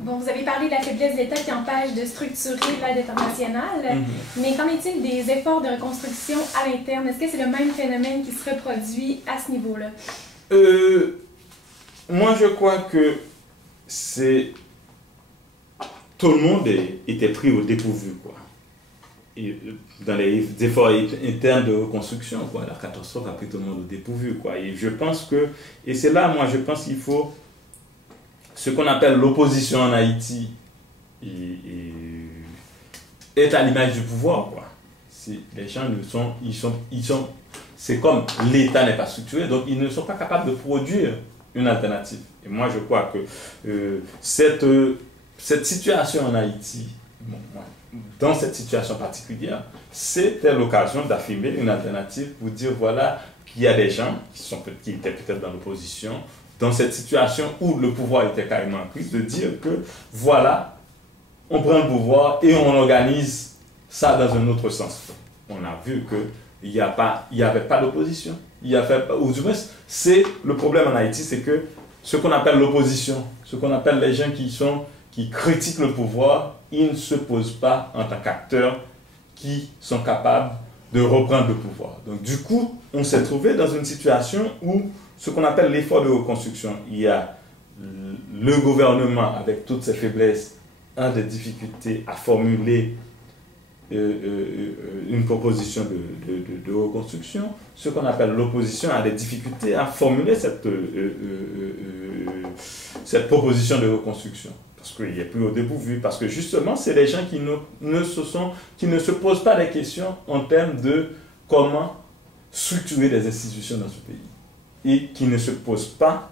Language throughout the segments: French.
Bon, vous avez parlé de la faiblesse de l'État qui empêche de structurer l'aide internationale, mais qu'en est-il des efforts de reconstruction à l'interne? Est-ce que c'est le même phénomène qui se reproduit à ce niveau-là? Moi, je crois que c'est... Tout le monde était pris au dépourvu, quoi. Et dans les efforts internes de reconstruction, quoi, la catastrophe a pris tout le monde au dépourvu, quoi. Et je pense que... Et c'est là, moi, je pense qu'il faut... Ce qu'on appelle l'opposition en Haïti est à l'image du pouvoir, quoi. Les gens c'est comme l'État n'est pas structuré, donc ils ne sont pas capables de produire une alternative. Et moi, je crois que cette situation en Haïti, dans cette situation particulière, c'était l'occasion d'affirmer une alternative pour dire, voilà, qu'il y a des gens qui étaient peut-être dans l'opposition, dans cette situation où le pouvoir était carrément en crise, de dire que, voilà, on prend le pouvoir et on organise ça dans un autre sens. On a vu qu'il n'y avait pas d'opposition. Ou du moins, c'est le problème en Haïti, c'est que ce qu'on appelle l'opposition, ce qu'on appelle les gens qui critiquent le pouvoir, ils ne se posent pas en tant qu'acteurs qui sont capables de reprendre le pouvoir. Donc du coup, on s'est trouvé dans une situation où ce qu'on appelle l'effort de reconstruction, il y a le gouvernement avec toutes ses faiblesses a des difficultés à formuler une proposition de reconstruction. Ce qu'on appelle l'opposition a des difficultés à formuler cette proposition de reconstruction. Parce qu'il n'y a plus au dépourvu. Parce que justement, c'est les gens qui ne se posent pas des questions en termes de comment structurer des institutions dans ce pays. Et qui ne se posent pas,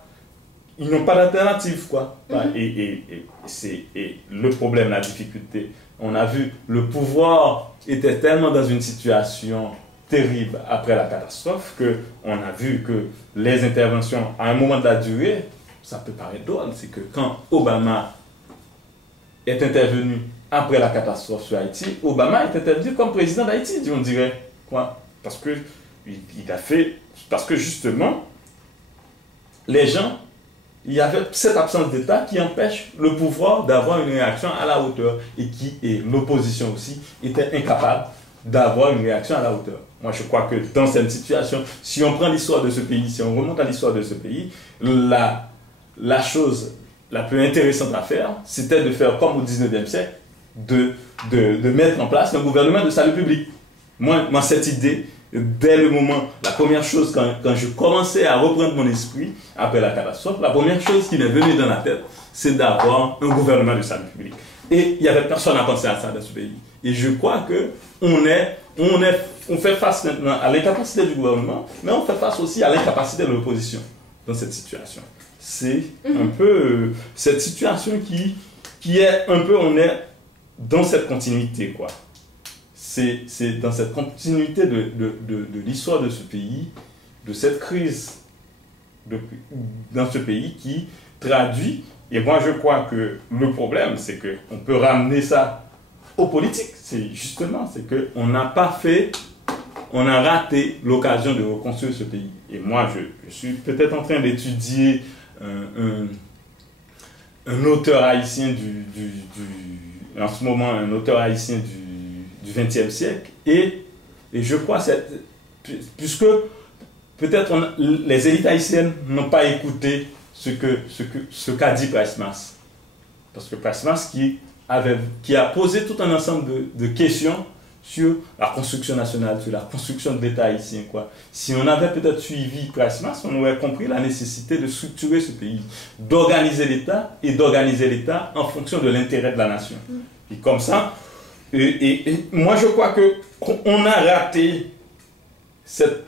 ils n'ont pas d'alternative, quoi. Et c'est le problème, la difficulté. On a vu, le pouvoir était tellement dans une situation terrible après la catastrophe qu'on a vu que les interventions, à un moment de la durée, ça peut paraître drôle, c'est que quand Obama est intervenu après la catastrophe sur Haïti, Obama est intervenu comme président d'Haïti, on dirait. Quoi? Parce que justement, les gens, il y avait cette absence d'État qui empêche le pouvoir d'avoir une réaction à la hauteur et l'opposition aussi était incapable d'avoir une réaction à la hauteur. Moi, je crois que dans cette situation, si on prend l'histoire de ce pays, si on remonte à l'histoire de ce pays, la chose la plus intéressante à faire, c'était de faire comme au 19e siècle, de mettre en place un gouvernement de salut public. Moi, cette idée, dès le moment, la première chose, quand je commençais à reprendre mon esprit après la catastrophe, la première chose qui m'est venue dans la tête, c'est d'avoir un gouvernement de salut public. Et il n'y avait personne à penser à ça dans ce pays. Et je crois qu'on fait face maintenant à l'incapacité du gouvernement, mais on fait face aussi à l'incapacité de l'opposition dans cette situation. C'est un peu cette situation qui est un peu, on est dans cette continuité, quoi. C'est dans cette continuité de l'histoire de ce pays, de cette crise dans ce pays qui traduit, et moi je crois que le problème c'est qu'on peut ramener ça aux politiques, c'est justement, c'est qu'on n'a pas fait, on a raté l'occasion de reconstruire ce pays. Et moi je suis peut-être en train d'étudier un auteur haïtien en ce moment, un auteur haïtien du XXe siècle, et je crois, puisque peut-être les élites haïtiennes n'ont pas écouté ce qu'a dit Price-Mas. Parce que Price-Mas qui a posé tout un ensemble de questions sur la construction nationale, sur la construction de l'État haïtien, quoi. Si on avait peut-être suivi Price-Mas, on aurait compris la nécessité de structurer ce pays, d'organiser l'État et d'organiser l'État en fonction de l'intérêt de la nation. Et comme ça, et moi je crois qu'on a raté cette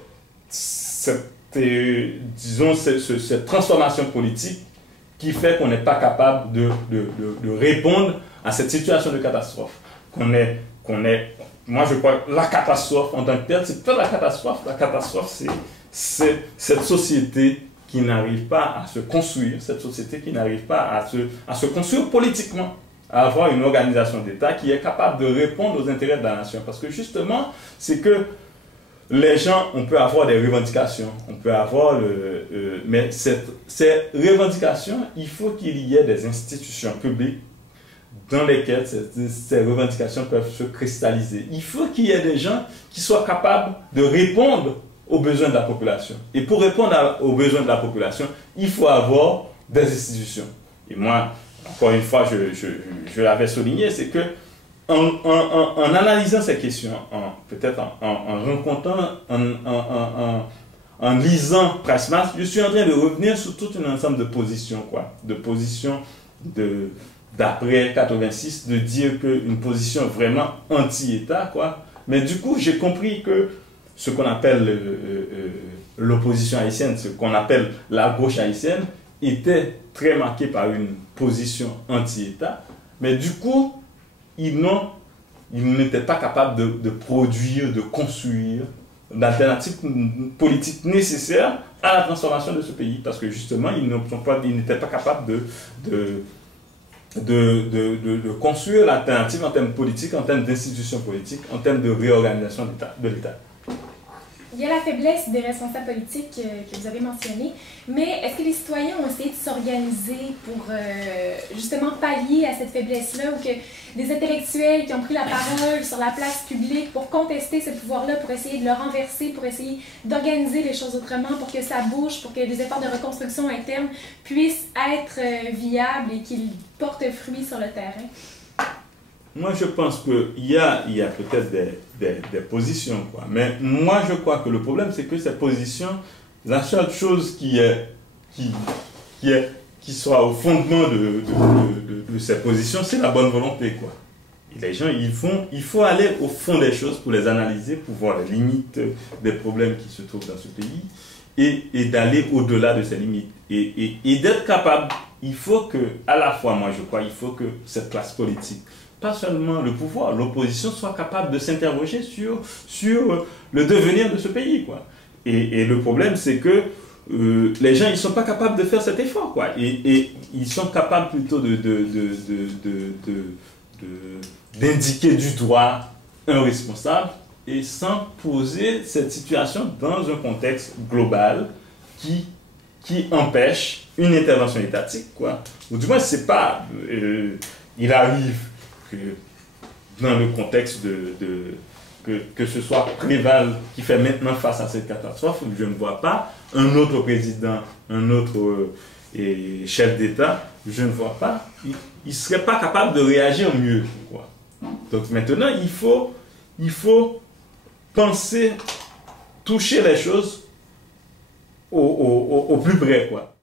transformation politique qui fait qu'on n'est pas capable de répondre à cette situation de catastrophe. Moi je crois que la catastrophe en tant que telle, c'est pas la catastrophe c'est cette société qui n'arrive pas à se construire, cette société qui n'arrive pas à se construire politiquement, à avoir une organisation d'État qui est capable de répondre aux intérêts de la nation. Parce que justement, c'est que les gens, on peut avoir des revendications, on peut avoir mais ces revendications, il faut qu'il y ait des institutions publiques dans lesquels ces revendications peuvent se cristalliser. Il faut qu'il y ait des gens qui soient capables de répondre aux besoins de la population. Et pour répondre aux besoins de la population, il faut avoir des institutions. Et moi, encore une fois, je l'avais souligné, c'est que en analysant ces questions, peut-être en rencontrant, en lisant Pressmas, je suis en train de revenir sur tout un ensemble de positions, quoi. De positions d'après 86, de dire qu'une position vraiment anti-État, quoi. Mais du coup, j'ai compris que ce qu'on appelle l'opposition haïtienne, ce qu'on appelle la gauche haïtienne, était très marquée par une position anti-État. Mais du coup, ils n'étaient pas capables de produire, de construire l'alternative politique nécessaire à la transformation de ce pays. Parce que justement, ils n'étaient pas capables de construire l'alternative en termes politiques, en termes d'institutions politiques, en termes de réorganisation de l'État. Il y a la faiblesse des responsables politiques que vous avez mentionné, mais est-ce que les citoyens ont essayé de s'organiser pour justement pallier à cette faiblesse-là, ou que des intellectuels qui ont pris la parole sur la place publique pour contester ce pouvoir-là, pour essayer de le renverser, pour essayer d'organiser les choses autrement, pour que ça bouge, pour que les efforts de reconstruction interne puissent être viables et qu'ils portent fruit sur le terrain? Moi, je pense qu'il y a peut-être des positions, quoi. Mais moi, je crois que le problème, c'est que ces positions, la seule chose qui soit au fondement de ces positions, c'est la bonne volonté, quoi. Et les gens, il faut aller au fond des choses pour les analyser, pour voir les limites des problèmes qui se trouvent dans ce pays et d'aller au-delà de ces limites. Et d'être capable, il faut que, à la fois, moi, je crois, il faut que cette classe politique, pas seulement le pouvoir, l'opposition soit capable de s'interroger sur le devenir de ce pays, quoi. Et le problème, c'est que les gens, ils ne sont pas capables de faire cet effort, quoi. Et ils sont capables plutôt d'indiquer du doigt un responsable et sans poser cette situation dans un contexte global qui empêche une intervention étatique, quoi. Ou du moins, c'est pas... il arrive que dans le contexte que ce soit Préval qui fait maintenant face à cette catastrophe, je ne vois pas un autre président, un autre chef d'État, je ne vois pas, il ne serait pas capable de réagir mieux, quoi. Donc maintenant, il faut penser, toucher les choses au plus près, quoi.